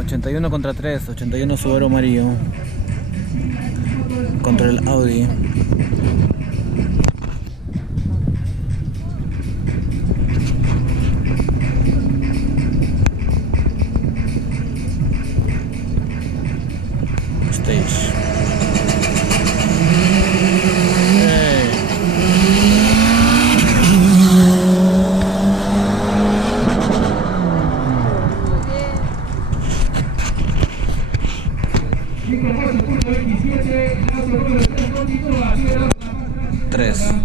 81 contra 3, 81 Subaru amarillo contra el Audi. Stage. Tres.